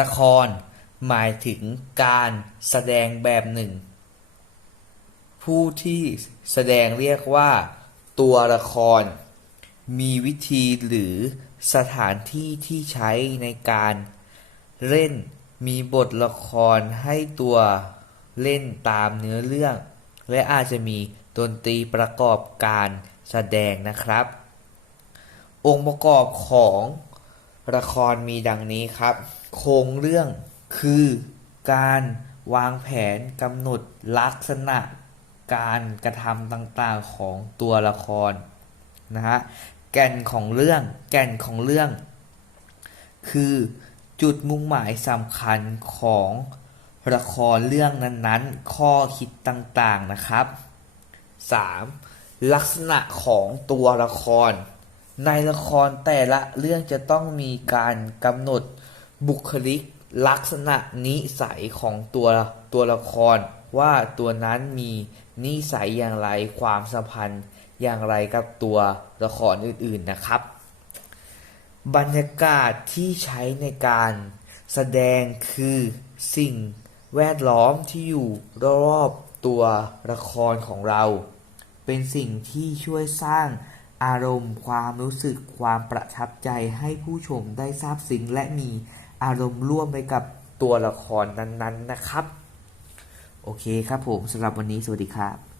ละคร หมายถึงการแสดงแบบหนึ่ง ผู้ที่แสดงเรียกว่า ตัวละคร มีวิธีหรือสถานที่ที่ใช้ในการเล่นมีบทละครให้ตัวเล่นตามเนื้อเรื่อง และอาจจะมีดนตรีประกอบการแสดงนะครับ องค์ประกอบของ ละครมีดังนี้ครับ โครงเรื่องคือการวางแผนกำหนดลักษณะการกระทำต่างๆของตัวละครนะฮะแก่นของเรื่องแก่นของเรื่อง คือจุดมุ่งหมายสำคัญของละครเรื่องนั้นๆ ข้อคิดต่างๆนะครับ 3. ลักษณะของตัวละคร ในละครแต่ละเรื่องจะต้องมีการกำหนดบุคลิกลักษณะนิสัยของตัวตัวละคร ว่าตัวนั้นมีนิสัยอย่างไรความสัมพันธ์อย่างไรกับตัวละครอื่นๆนะครับ บรรยากาศที่ใช้ในการแสดงคือสิ่งแวดล้อมที่อยู่รอบตัวละครของเรา เป็นสิ่งที่ช่วยสร้าง อารมณ์ ความรู้สึกความประทับใจให้ผู้ชมได้ทราบซึ้งและมีอารมณ์ร่วมไปกับตัวละครนั้นๆนะครับ โอเคครับผมสำหรับวันนี้สวัสดีครับ